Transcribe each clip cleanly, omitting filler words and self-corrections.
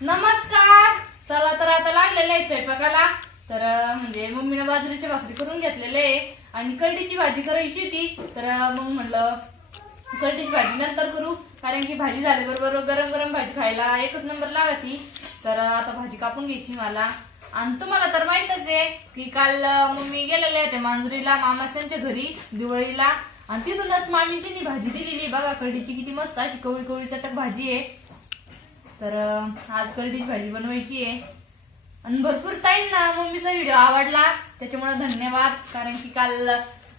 नमस्कार. चला तर आता लागलेलं आहे स्वयंपाकाला. तर म्हणजे मम्मीने बाजरीची भाकरी करून घेतलेले आणि करडीची भाजी करायची ती. तर मग म्हणलं करडीची भाजी नंतर करू, कारण की भाजी झाल्याबरोबर गरम गरम भाजी खायला एकच नंबर लागती. तर आता भाजी कापून घ्यायची मला. आणि तुम्हाला तर माहितच आहे की काल मम्मी गेलेले होते मांजरीला मामाच्या घरी दिवाळीला, आणि तिथूनच मामी तिने भाजी दिलेली बघा करडीची. किती मस्त अशी कवळी कवळी चटक भाजी आहे. तर आज करडीची भाजी बनवायची आहे. आणि भरपूर टाइम ना मम्मीचा व्हिडिओ आवडला, त्याच्यामुळे धन्यवाद. कारण की काल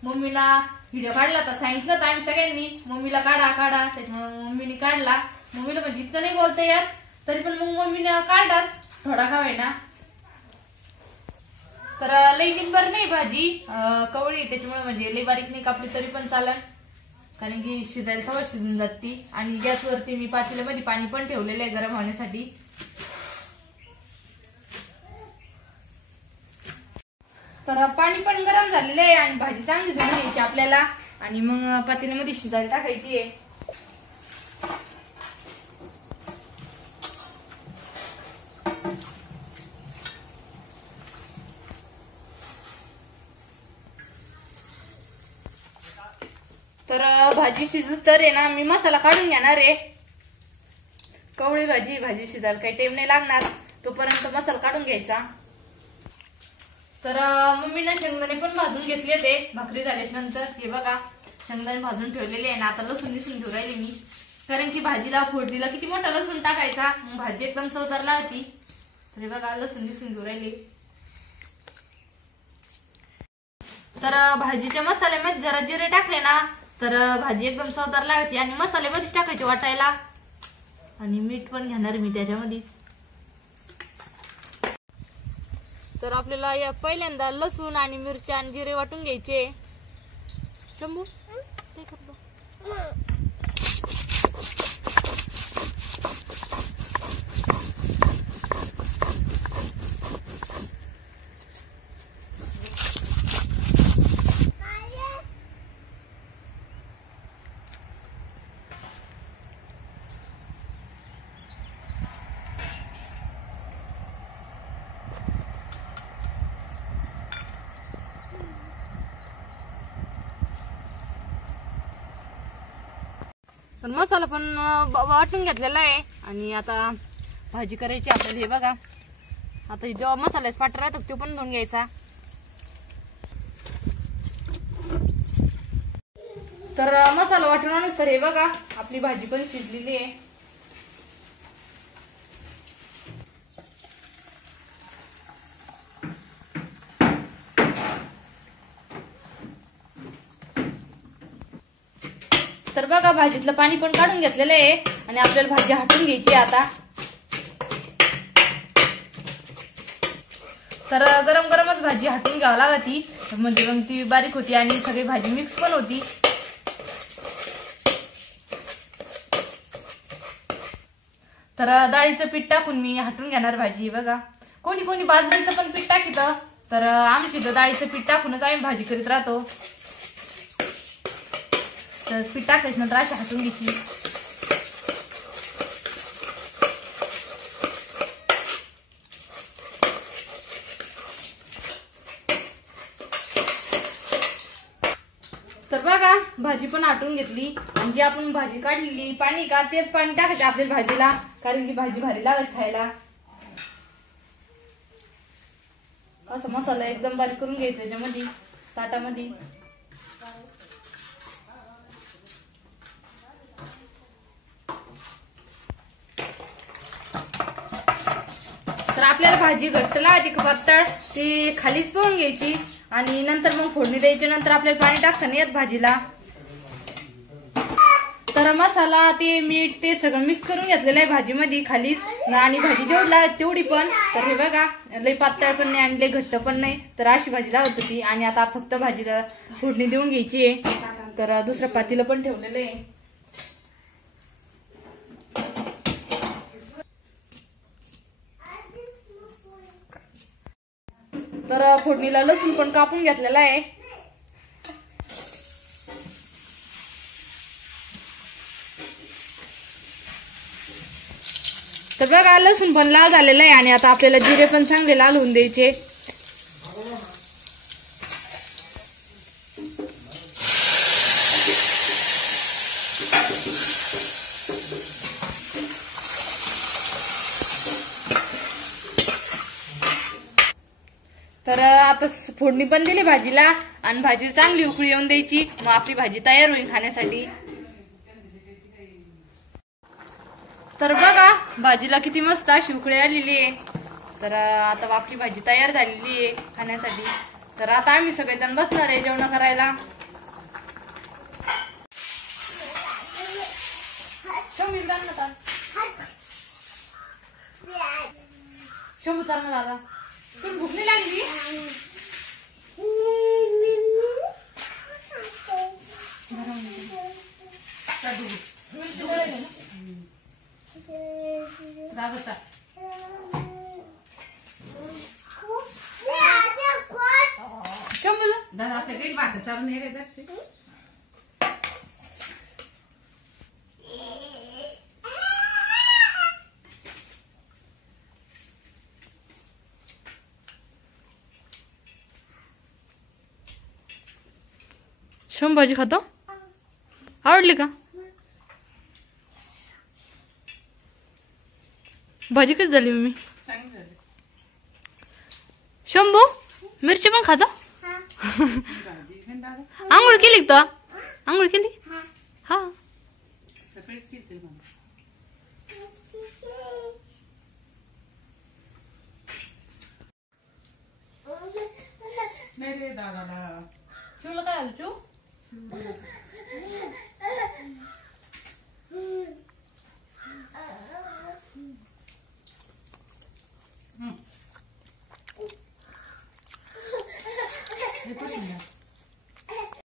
मम्मीला व्हिडिओ काढला तर सांगितलं होतं आम्ही सगळ्यांनी मम्मीला काढा काढा, त्याच्यामुळे मम्मीने काढला. मम्मीला म्हणजे इतकं नाही बोलता येत, तरी पण मग मम्मीने काढलाच थोडा का होईना. तर लई लिंबर नाही भाजी, कवळी, त्याच्यामुळे म्हणजे लई बारीक नाही कापली तरी पण चालेल, कारण की शिजायला सवय शिजून जाती. आणि गॅसवरती मी पातेल्यामध्ये पाणी पण ठेवलेलं आहे गरम होण्यासाठी. तर पाणी पण गरम झालेलं आहे आणि भाजी चांगली धुवून घ्यायची आपल्याला आणि मग पातेल्यामध्ये शिजायला टाकायची आहे. तर भाजी शिजूस तर आहे ना मी मसाला काढून घेणार आहे. कवळी भाजी शिजायला काही टाइम नाही लागणार, तोपर्यंत मसाला काढून घ्यायचा. तर मम्मीने शेंगदाणे पण भाजून घेतले ते भाकरी झाल्याच्या नंतर. हे बघा शेंगदाणे भाजून ठेवलेले आहे ना. आता लसूण घेऊन राहिली मी, कारण की भाजीला फोडणीला किती मोठा लसूण टाकायचा, भाजी एकदम चवदार लागती. तर हे बघा लसूण घेऊन राहिली. तर भाजीच्या मसाल्यामध्ये जरा जिरे टाकले ना तर भाजी एकदम चवदार लागते. आणि मसाल्यामध्येच टाकायचे वाटायला. आणि मीठ पण घेणार मी त्याच्यामध्येच. तर आपल्याला या पहिल्यांदा लसूण आणि मिरच्या आणि जिरे वाटून घ्यायचे. शंभू काय करतो? पण मसाला पण वाटून घेतलेला आहे आणि आता भाजी करायची आपल्याला. हे बघा आता जेव्हा मसाल्याचा पाटा राहतो तो पण धुवून घ्यायचा. तर मसाला वाटून आणूच तर हे बघा आपली भाजी पण शिजलेली आहे. तर बघा भाजीतलं पाणी पण काढून घेतलेलं आहे आणि आपल्याला भाजी हटून घ्यायची आता. तर गरम गरमच भाजी हटून घ्यावं लागती, म्हणजे मग ती बारीक होती आणि सगळी भाजी मिक्स पण होती. तर डाळीचं पीठ टाकून मी हटून घेणार भाजी. बघा कोणी कोणी बाजरीचं पण पीठ टाकीत, तर आमची तर डाळीचं पीठ टाकूनच आम्ही भाजी करीत राहतो. तर पीठ टाकायच्या नंतर अशी हटून घ्यायची. तर बघा भाजी पण हटून घेतली आणि जी आपण भाजी काढलेली पाणी का तेच पाणी टाकायचं आपल्या भाजीला, कारण की भाजी भारी लागत खायला. असं मसाला एकदम बारीक करून घ्यायचा याच्यामध्ये ताटामध्ये. तर आपल्याला भाजी घट्ट लागते का पातळ ती खालीच पोळून घ्यायची आणि नंतर मग फोडणी द्यायची. नंतर आपल्याला पाणी टाकताना येत भाजीला. तर मसाला ते मीठ ते सगळं मिक्स करून घेतलेलं आहे भाजीमध्ये खालीच. आणि भाजी जेवढी लागत तेवढी पण. तर हे बघा लई पातळ पण नाही आणि लई घट्ट पण नाही, तर अशी भाजी लागत होती. आणि आता फक्त भाजीला फोडणी देऊन घ्यायची आहे. तर दुसरं पातेलं पण ठेवलेलं आहे. तर फोडणीला लसूण पण कापून घेतलेला आहे. तर बघा लसूण पण लाल झालेलं आहे आणि आता आपल्याला जिरे पण चांगले लाल होऊन द्यायचे. तर आता फोडणी पण दिली भाजीला आणि भाजी चांगली उकळी येऊन द्यायची. मग आपली भाजी तयार होईल खाण्यासाठी. तर बघा भाजीला किती मस्त अशी उकळी आलेली आहे. तर आता आपली भाजी तयार झालेली आहे खाण्यासाठी. तर आता आम्ही सगळेजण बसणार आहे जेवण करायला. शंभू चाल ना दादा, तुम्ही भूक नाही लागली? शंभू दादा आपल्या काही भाकर चालू नाही रे दर्शी. शंभू भाजी खातो? आवडली का भाजी? कशी झाली मम्मी? शंभू मिरची पण खाता? आंघोळ केली का? आंघोळ केली? हा सकाळीच केली. नाही रे दादाला चिवला काय आलं? चिव हे